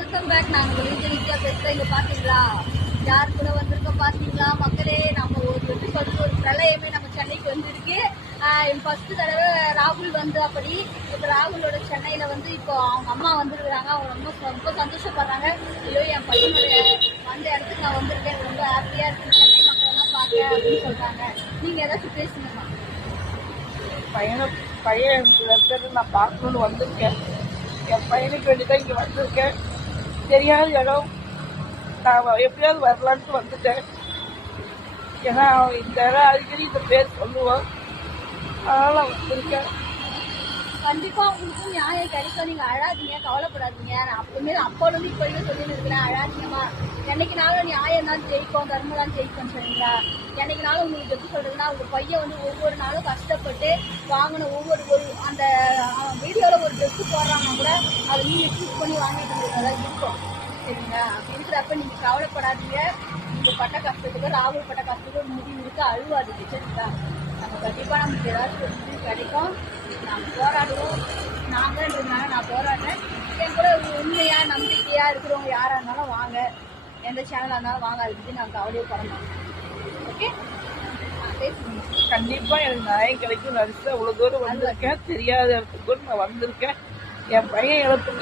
Welcome back. நாங்கள் விஜயா பேசுகிறேன். இங்கே பார்த்தீங்களா யார் கூட வந்திருக்கோம் பார்த்தீங்களா மக்களே? நம்ம ஒரு எப்படி சொல்றது, ஒரு பிரளயமே நம்ம சென்னைக்கு வந்திருக்கு. ஃபர்ஸ்ட் தடவை ராகுல் வந்து அப்படி இப்போ ராகுலோட சென்னையில் வந்து இப்போ அவங்க அம்மா வந்துருக்குறாங்க. அவங்க ரொம்ப சந்தோஷப்படுறாங்க. ஐயோ என் பையனுடைய வந்த இடத்துக்கு நான் வந்திருக்கேன், ரொம்ப ஹாப்பியாக இருக்கு, சென்னை மக்களெல்லாம் பார்க்க அப்படின்னு சொல்கிறாங்க. நீங்கள் ஏதாச்சும் பேசுங்கம்மா. பையன் நான் பார்க்கணுன்னு வந்திருக்கேன். என் பையனுக்கு வேண்டிதான் இங்கே வந்திருக்கேன். தெரியாத இடம், நான் எப்படியாவது வரலான்ட்டு வந்துட்டேன். ஏன்னா இந்த இடம் அடிக்கடி இந்த பேர் சொல்லுவோம், அதனால வந்திருக்கேன். கண்டிப்பா உங்களுக்கும் நியாயம் கிடைக்கும். நீங்க அழாதீங்க, கவலைப்படாதீங்க. நான் அப்போலேருந்து இப்போ சொல்லிட்டு இருக்கிறேன், அழாதீங்கம்மா. என்னைக்குனாலும் நியாயம் தான் ஜெயிக்கும், தர்மம் தான் ஜெயிக்கும், சரிங்களா? என்னைக்குனாலும் உங்களுக்கு எப்படி சொல்றதுன்னா, உங்க பையன் வந்து ஒவ்வொரு நாளும் கஷ்டப்பட்டு வாங்கின ஒவ்வொரு அந்த வீடியோல ஒரு ட்ரெஸ் போடுறாங்கன்னா கூட அதை நீங்க சூஸ் பண்ணி வாங்கிட்டு இருந்ததெல்லாம் இருக்கும், சரிங்களா? அப்படி இருக்கிறப்ப நீங்க கவலைப்படாதீங்க. நீங்க பட்ட கஷ்டத்துக்கு, ராகுல் பட்ட கஷ்டத்துக்கு ஒரு முடிவு இருக்கு, அழுவாதீங்க, சரிங்களா? நம்ம கண்டிப்பா நமக்கு ஏதாச்சும் ஒரு முடிவு கிடைக்கும். நாங்கள் போராடுவோம். நாங்கன்றதுனால நான் போராடுறேன். என் கூட உண்மையா நம்பிக்கையா இருக்கிறவங்க யாரா இருந்தாலும் வாங்க, எந்த சேனலாக இருந்தாலும் வாங்க, அதை பற்றி நாங்கள் கவலையே பட ஓகே? கண்டிப்பா எனக்கு நியாயம் கிடைக்கும். நடிச்சு அவ்வளவு தூரம் வந்திருக்கேன். தெரியாத இடத்துக்கு கூட நான் வந்திருக்கேன். என் பையன் இழப்புக்கு